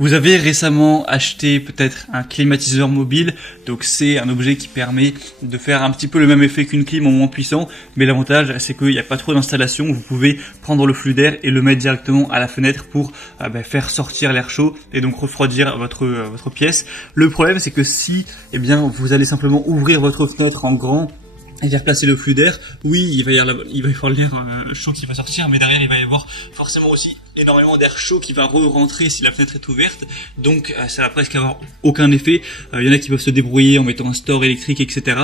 Vous avez récemment acheté peut-être un climatiseur mobile, donc c'est un objet qui permet de faire un petit peu le même effet qu'une clim en moins puissant, mais l'avantage c'est qu'il n'y a pas trop d'installation, vous pouvez prendre le flux d'air et le mettre directement à la fenêtre pour faire sortir l'air chaud et donc refroidir votre pièce. Le problème c'est que si vous allez simplement ouvrir votre fenêtre en grand et faire placer le flux d'air, oui, il va y avoir l'air chaud qui va sortir, mais derrière il va y avoir forcément aussi énormément d'air chaud qui va re-rentrer si la fenêtre est ouverte, donc ça va presque avoir aucun effet. Il y en a qui peuvent se débrouiller en mettant un store électrique, etc.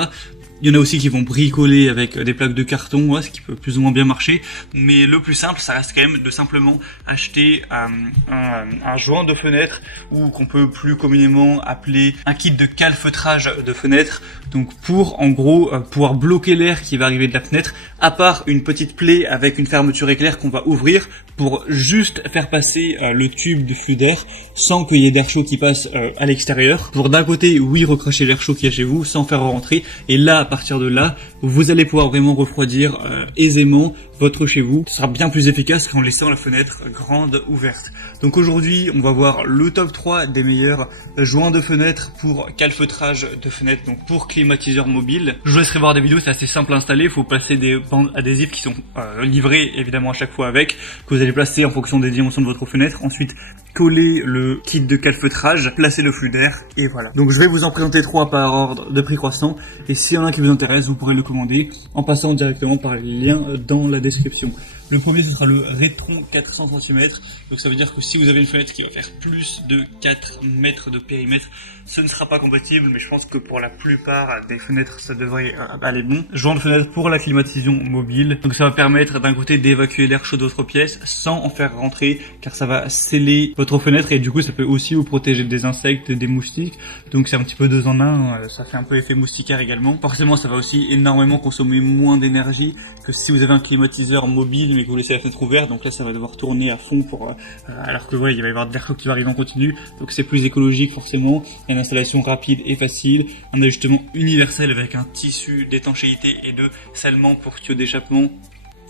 Il y en a aussi qui vont bricoler avec des plaques de carton, ce qui peut plus ou moins bien marcher. Mais le plus simple, ça reste quand même de simplement acheter un joint de fenêtre, ou qu'on peut plus communément appeler un kit de calfeutrage de fenêtre. Donc pour, en gros, pouvoir bloquer l'air qui va arriver de la fenêtre, à part une petite plaie avec une fermeture éclair qu'on va ouvrir pour juste faire passer le tube de flux d'air sans qu'il y ait d'air chaud qui passe à l'extérieur. Pour d'un côté, oui, recracher l'air chaud qu'il y a chez vous sans faire rentrer. Et là, à partir de là, vous allez pouvoir vraiment refroidir aisément votre chez vous. Ce sera bien plus efficace qu'en laissant la fenêtre grande ouverte. Donc aujourd'hui, on va voir le top 3 des meilleurs joints de fenêtre pour calfeutrage de fenêtre, donc pour climatiseur mobile. Je vous laisserai voir des vidéos, c'est assez simple à installer. Il faut placer des bandes adhésives qui sont livrées évidemment à chaque fois avec, que vous allez placer en fonction des dimensions de votre fenêtre. Ensuite, coller le kit de calfeutrage, placer le flux d'air et voilà. Donc je vais vous en présenter 3 par ordre de prix croissant, et s'il y en a un qui vous intéresse, vous pourrez le commander en passant directement par les liens dans la description. Le premier, ce sera le Retron 400 cm. Donc ça veut dire que si vous avez une fenêtre qui va faire plus de 4 mètres de périmètre, ce ne sera pas compatible, mais je pense que pour la plupart des fenêtres, ça devrait aller bon. Joint de fenêtre pour la climatisation mobile. Donc ça va permettre d'un côté d'évacuer l'air chaud de votre pièce sans en faire rentrer, car ça va sceller votre fenêtre, et du coup ça peut aussi vous protéger des insectes, des moustiques. Donc c'est un petit peu 2 en 1, ça fait un peu effet moustiquaire également. Forcément ça va aussi énormément consommer moins d'énergie que si vous avez un climatiseur mobile mais que vous laissez la fenêtre ouverte. Donc là ça va devoir tourner à fond pour alors que voilà, il va y avoir de l'air chaud qui va arriver en continu, donc c'est plus écologique forcément. Il y a une installation rapide et facile, un ajustement universel avec un tissu d'étanchéité et de scellement pour tuyaux d'échappement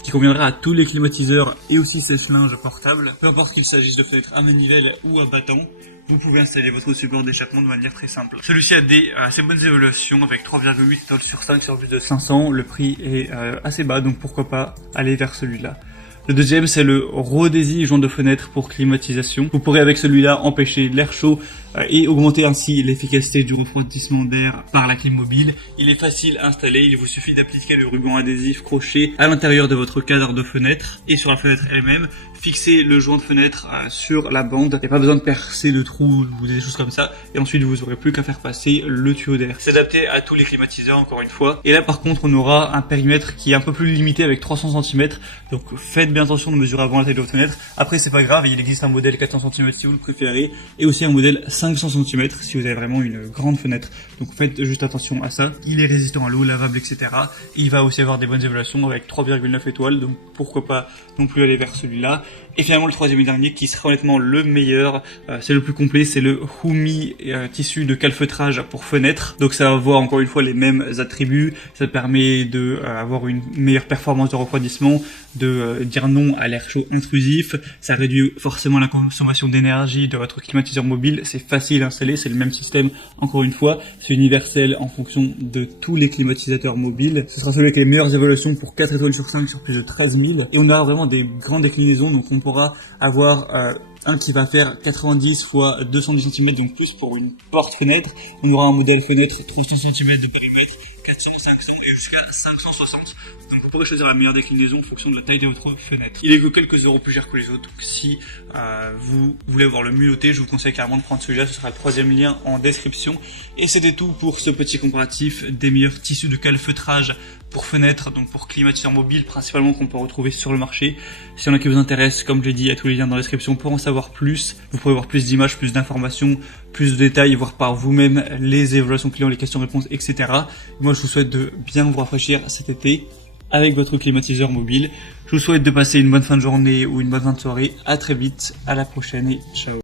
qui conviendra à tous les climatiseurs et aussi sèche-linge portable. Peu importe qu'il s'agisse de fenêtres à manivelle ou à battant, vous pouvez installer votre support d'échappement de manière très simple. Celui-ci a des assez bonnes évaluations avec 3,8 étoiles sur 5 sur plus de 500. Le prix est assez bas, donc pourquoi pas aller vers celui-là. Le deuxième, c'est le Rodesi joint de fenêtre pour climatisation. Vous pourrez avec celui-là empêcher l'air chaud et augmenter ainsi l'efficacité du refroidissement d'air par la clim mobile. Il est facile à installer, il vous suffit d'appliquer le ruban adhésif crochet à l'intérieur de votre cadre de fenêtre et sur la fenêtre elle-même. Fixez le joint de fenêtre sur la bande, il n'y a pas besoin de percer le trou ou des choses comme ça, et ensuite vous n'aurez plus qu'à faire passer le tuyau d'air. C'est adapté à tous les climatiseurs encore une fois. Et là par contre on aura un périmètre qui est un peu plus limité avec 300 cm, donc faites bien attention de mesurer avant la taille de votre fenêtre. Après c'est pas grave, il existe un modèle 400 cm si vous le préférez, et aussi un modèle 500 cm si vous avez vraiment une grande fenêtre. Donc faites juste attention à ça. Il est résistant à l'eau, lavable, etc. Il va aussi avoir des bonnes évaluations avec 3,9 étoiles, donc pourquoi pas non plus aller vers celui-là. Et finalement le troisième et dernier qui sera honnêtement le meilleur, c'est le plus complet, c'est le Humi tissu de calfeutrage pour fenêtre. Donc ça va avoir encore une fois les mêmes attributs, ça permet de avoir une meilleure performance de refroidissement, de dire non à l'air chaud intrusif, ça réduit forcément la consommation d'énergie de votre climatiseur mobile, c'est facile à installer, c'est le même système encore une fois, c'est universel en fonction de tous les climatisateurs mobiles. Ce sera celui avec les meilleures évaluations pour 4 étoiles sur 5 sur plus de 13 000, et on aura vraiment des grandes déclinaisons, donc on pourra avoir un qui va faire 90 x 210 cm, donc plus pour une porte-fenêtre. On aura un modèle fenêtre 300 cm de périmètre, 400, 500 et jusqu'à 560. Donc vous pourrez choisir la meilleure déclinaison en fonction de la taille de votre fenêtre. Il est que quelques euros plus cher que les autres, donc si vous voulez avoir le mieux noté, je vous conseille carrément de prendre celui-là, ce sera le troisième lien en description. Et c'était tout pour ce petit comparatif des meilleurs tissus de calfeutrage pour fenêtres, donc pour climatiseur mobile principalement, qu'on peut retrouver sur le marché. S'il y en a qui vous intéressent, comme je l'ai dit, il y a tous les liens dans la description pour en savoir plus. Vous pourrez voir plus d'images, plus d'informations, plus de détails, voir par vous-même les évaluations clients, les questions-réponses, etc. Moi je vous souhaite de bien vous rafraîchir cet été avec votre climatiseur mobile. Je vous souhaite de passer une bonne fin de journée ou une bonne fin de soirée. À très vite, à la prochaine et ciao.